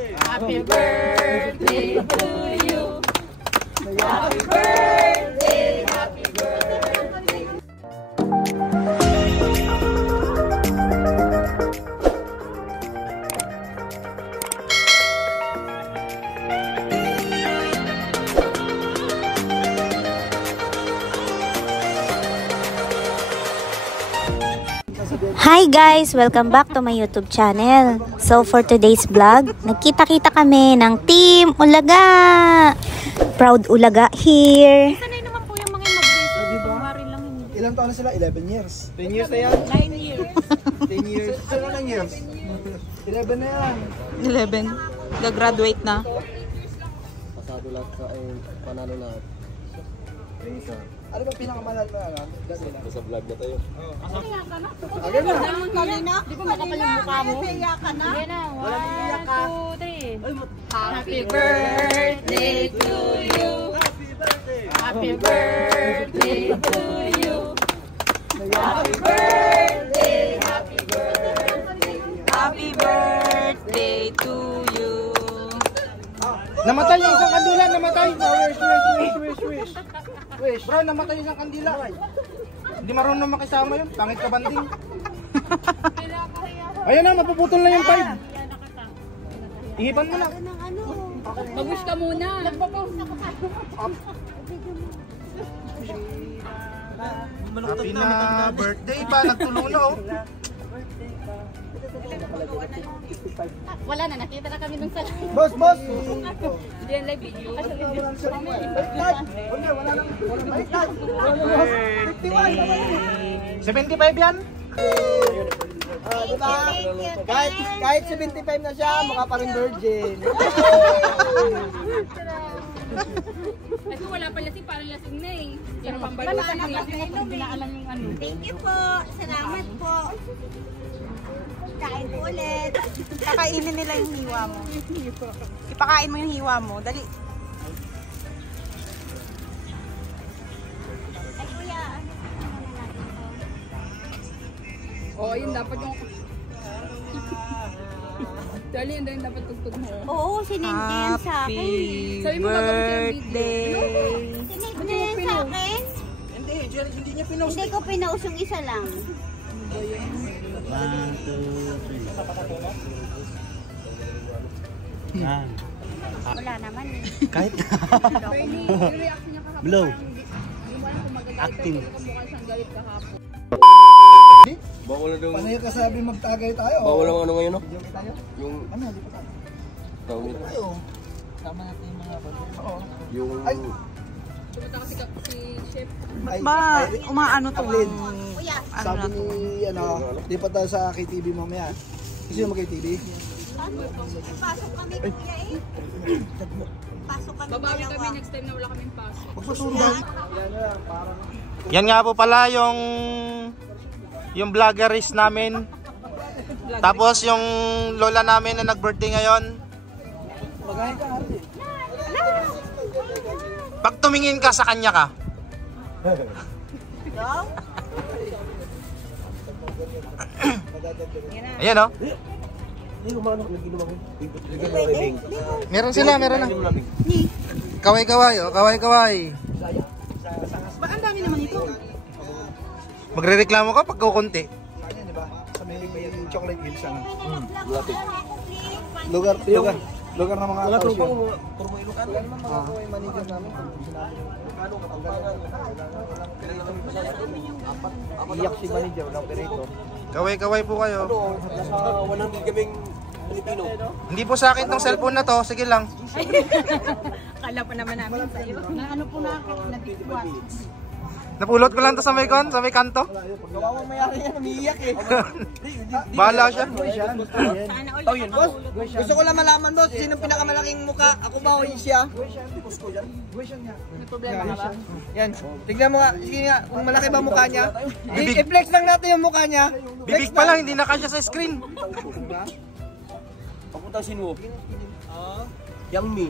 Happy birthday to you. Happy birthday, happy birthday. Hi guys! Welcome back to my YouTube channel. So for today's vlog, nagkita-kita kami ng Team Ulaga! Proud Ulaga here! Sanay naman po yung mga mag-reso. Lang. Ilang taon na sila? 11 years. 10 years na yan? 9 years. 10 years. Saan na years? 11 na yan. 11. Nag-graduate na. Pasado lahat sa panalo lahat. Ano ba pinakamalal na alam? Sa vlog na tayo. Kaya ka na. Agad na. Di ba makapal yung mukha mo? Kaya ka na. Kaya na. 1, 2, 3. Happy birthday to you. Happy birthday to you. Happy birthday, happy birthday. Happy birthday to you. Namatay yung isang kandila, namatay. Wish. Bro, namatay yung isang kandila. Hindi marunong makisama yun. Pangit ka banding. Ayun na, mapuputol na yung pipe. Ihipan mo na. Mag-wish ka muna. Happy na birthday pa. Nagtulo na oh. Wala na, nakita na kami nung sa live. Boss! Hindi yan live video. Wala na. 75 yan? Diba? Kahit 75 na siya, mukha pa rin virgin. Kasi wala pa lasing, parang lasing na eh. Yan ang pambalaan ng lasing mo kung binaalam yung ano. Thank you po. Salamat po. Kain po ulit. Kakainin nila yung hiwa mo. Ipakain mo yung hiwa mo. Dali. Ay kuya, Oo, yun dapat yung... Dali, yun dapat tugtog mo. oo, sinindi yan sa akin. Sabi mo gagawin siya ng video. Sinindi niya yan sa akin. Hindi niya pinost. Hindi ko pinaus yung isa lang. 1, 2, 3. Wala naman eh. Kahit Bernie, yung reaction niya kahapon. Blow. Hindi mo alam kung magagalit Acting. pero kamukha siyang galit kahapon. Bawal na daw. Panay ka sabi magtagay tayo. Bawal ang ano ngayon, no? Hindi tayo? Yung Ano, di pa tayo? tawag nito. Tayo. Sama natin yung mga oo. Yung Ay. Tumata kasi si Chef. Ay, Ba, ay, umaano to? Lin. Kuya, Sabi ni, di pa tayo sa KTV mamaya. Gusto mo mag-KTV? pasok kami kuya eh. Pasok kami Babawi dalawa. kami next time na wala kaming pasok. Magpasundo. Yan nga po pala yung vloggeries namin. Tapos yung lola namin na nag-birthday ngayon. Magahin ka, Hardy. Pag tumingin ka sa kanya ka. Ayan o. Meron sila, meron na. Kaway-kaway o, kaway-kaway. Ba, ang dami naman ito. Magrereklamo ka pag kukunti. Ano, di ba? Sa may chocolate hills ano. lapit. Lugar ng mga tao siya. Puro mo ilukan. Wala naman mga manager namin. Iyak si manager, walang operator. Kaway-kaway po kayo. Nasa 100 kaming Pilipino. Hindi po sa akin tong cellphone na to. Sige lang. Kala pa naman namin sa'yo. Na ano po na ako, nabigwat. Napulot ko lang to sa may kanto. Kawawang mayari yan, umiiyak eh. Bahala siya. Oh yun, boss. Gusto ko lang malaman, boss, sino pinakamalaking mukha? Ako ba o yun siya? May problema ka ba? Yan. Tignan mo nga, sige nga, kung malaki ba mukha niya? Bibig. I-flex lang natin yung mukha niya. Bibig pa lang, hindi na kanya sa screen. Pagpuntasin mo. Yang mi.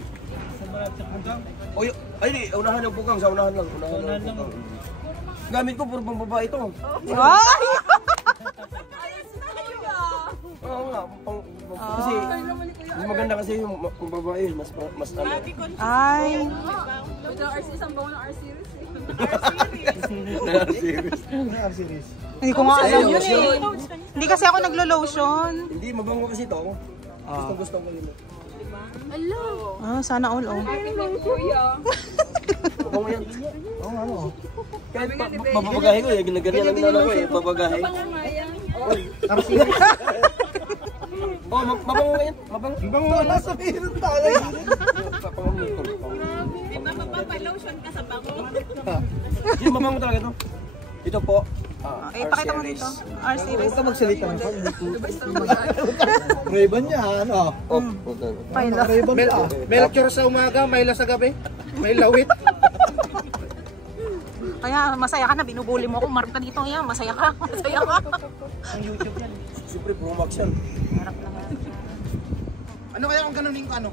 Oh, ay di, unahan ng bukang, sa unahan lang. Unahan lang. Gamit ko puro pang babae ito. Ay! Oo nga, pang Kasi, mas maganda kasi yung babae, mas ano. Ay. Ito RC, isang bawa ng R-Series eh. R-Series. Hindi ko nga alam yun eh. Hindi kasi ako naglo-lotion. Hindi, mabango kasi ito. Gusto ko yun. Ah, sana all oh. Mabango yan. Oo, ano? Kahit mapapagahe ko eh, ginaganyan lang nila ko eh, papagahe. R-Series. Oh, mabango yan, mabango. Mabango wala sa meron tayo. Di ba magpapalotion ka sa bango? Hindi, mabango talaga ito. Ito po. Eh, pakita mo dito. R-Series. Basta magsalita na. Ray-Ban niya, ano? Paila. Ray-Ban ka. May lecture sa umaga, may sa gabi, may lawit. Kaya masaya ka na, binubuli mo ako. Mark ka dito yan, masaya ka. Masaya ka. Ang YouTube yan. Siyempre, Pro-Max yan. Ano kaya kung ganunin ko ano?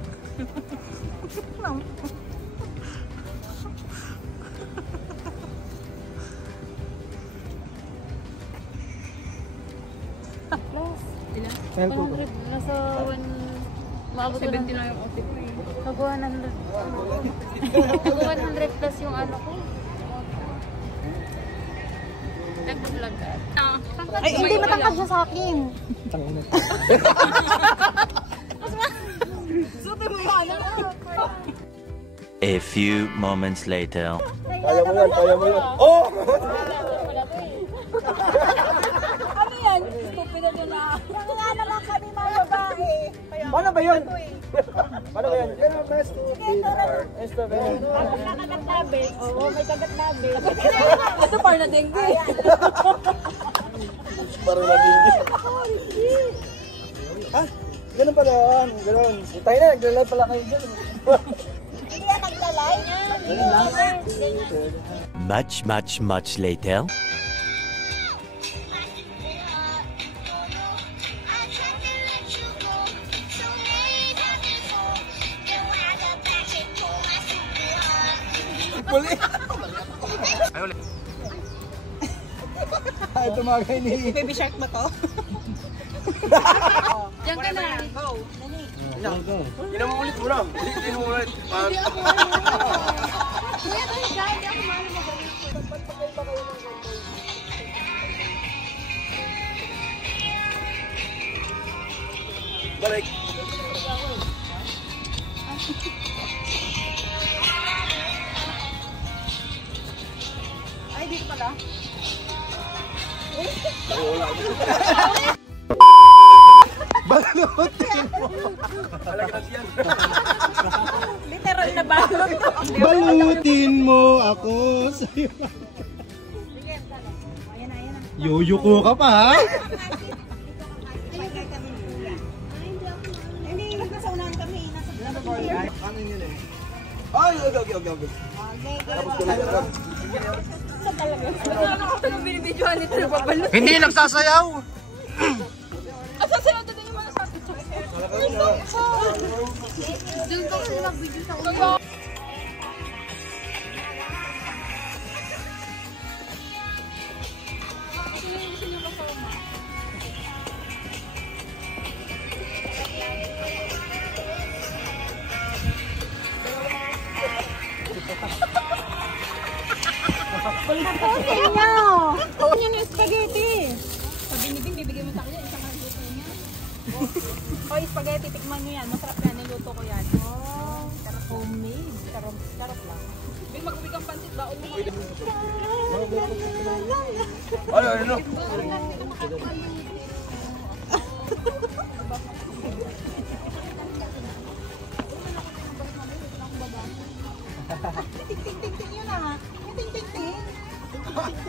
Nasa 1... Maabot 70 na yung outfit ko eh. Mag-100 plus yung ano ko. Nag-vlog ka. Ay, Hindi, matangkad siya sa akin. A few moments later. Kaya mo yan, kaya mo yan. Oh! Ano yan? Stupid na na. Wala naman kami mga babae. Paano ba yun? Paano ba yan? Nakagat nabi. Oo, may kagat nabi. Ito par na dengue. Parang nabindi. Ha? Ganun pala yan. Ganun. Tayo na, naglalay pala kayo dyan. Hindi yan naglalay. Much later. Ay, tumagay ni... Baby shark ba to? Diyan ka na. Hindi mo ulit muna. Hindi mo ulit. Balik. Ay, dito pala. Balutin mo! Talaga yan. Literal na balot. Balutin mo ako sa'yo. Yoyo ka pa, ha? Hindi, nasa unahan kami. Ano yun eh? Ay, okay. Tapos ko lang. Ano ako nung binibidyohan nito na babalot. Hindi nagsasayaw. Asan sila doon yung mga sasayaw? Doon ka kasi mag-video sa ulo. Yun yung spaghetti. Sabi ni Bing, bibigyan mo sa kanya, isang luto niya. Oy, spaghetti, tikman nyo yan. Masarap yan, niluto ko yan. Oh, sarap homemade. Sarap lang. Bing, magbibig ang pansit ba? Ano? Ting-ting-ting yun ah. Yung ting-ting-ting.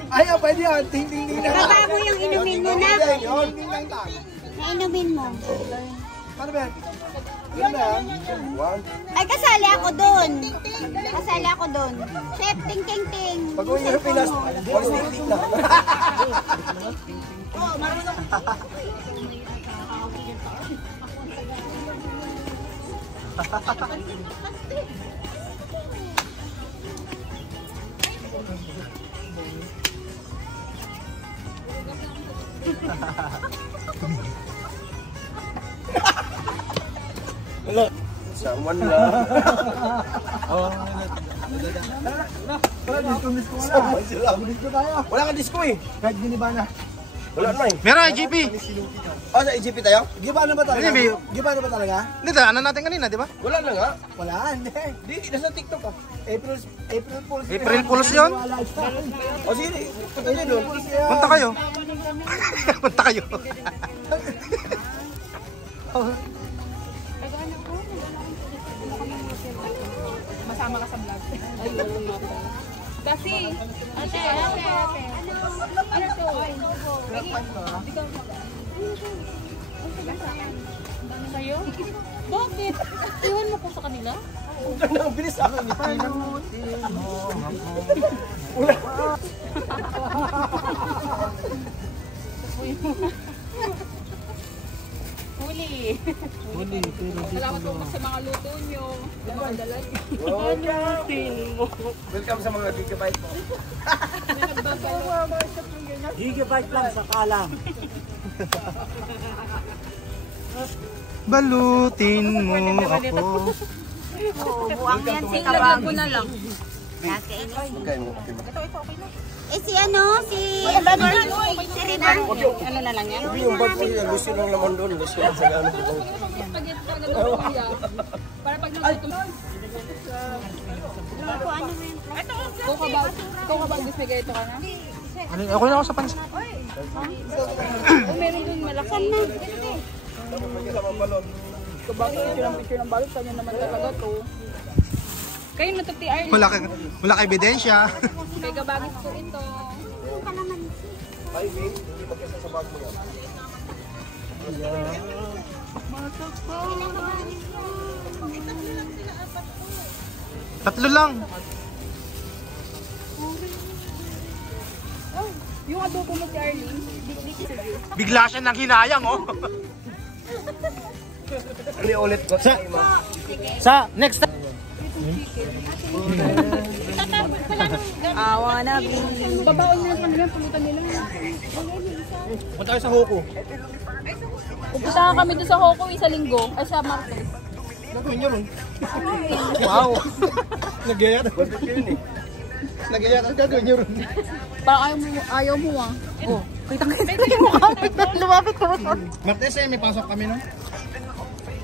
Ay, pwede yan. Ting-ting-ting na. Baba mo yung inumin mo na. Ting-ting lang tayo. Nainumin mo. Ano ba yan? Yun ba yan? Ay, kasali ako doon. Kasali ako doon. Chef, ting-ting-ting. Pag uwi nyo sa Pinas, voice ting-ting na. Oo, marunong. Wala. Someone lang. Someone sila. Wala kang disco eh. Kahit giniba na. Wala na eh. Meron, IGP. Oh, sa EGP tayo? Giba na ba talaga? Hindi, Giba na ba talaga? Hindi, ano natin kanina, di ba? Wala na nga. Wala, hindi. Di, nasa TikTok ah. April Fools. April Fools yun? O sige, punta niyo doon. Punta kayo. Punta kayo. Masama ka sa vlog. Ay, wala nga pa. Kasi, ate. Ano to? Sa'yo? Bakit? Iwan mo ko sa kanila? Ang bilis sa akin. Huli. Salamat po sa mga luto nyo. Sa mga dalag. Welcome sa mga gigabyte mo. Gigabyte lang sa kalam. Balutin mo ako. Buwang yan si Laglag ko na lang. Okay mo, okay mo. Eh si ano? Si River. Si River. Ano na lang yan? Sabi yung bag ko yun, gusto lang naman doon. Gusto lang sa gano'n ko. Spaghetti ka na ng kuya. Para pag nagluto mo. Ikaw ka ba spaghetti ka na? Ano, okay na ako sa pansin. O meron dun malaki. Kabagay yung picture ng balot. Kanya naman talaga to. Kayo natuti Arlie. Wala ka ebidensya. Kay kabagis ko ito. Ay, babe, hindi ba kasi sa bag mo yan? Tatlo lang. Yung adobo mo si Arlie. Bigla siya nang hinayang, oh. Ano ulit ko? Sa next time. Awa na. Babaon nila pa nila. Pulutan nila. Punta kayo sa Hoko. Pupunta kami doon sa Hoko sa linggo. Ay sa Martes. Gagawin nyo ron. Wow. Nagyayat. Nagyayat. Gagawin nyo ron. Parang ayaw mo ah. Oh, kitang-kita yung mukha. Lumapit ko. Martes may pasok kami, no?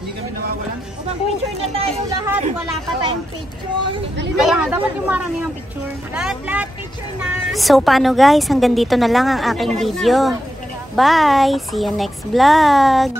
Hindi kami nawawalan. Picture na tayo lahat. Wala pa tayong picture. Kaya nga, dapat yung marami ng picture. Lahat picture na. So paano guys, hanggang dito na lang ang aking video. Bye! See you next vlog!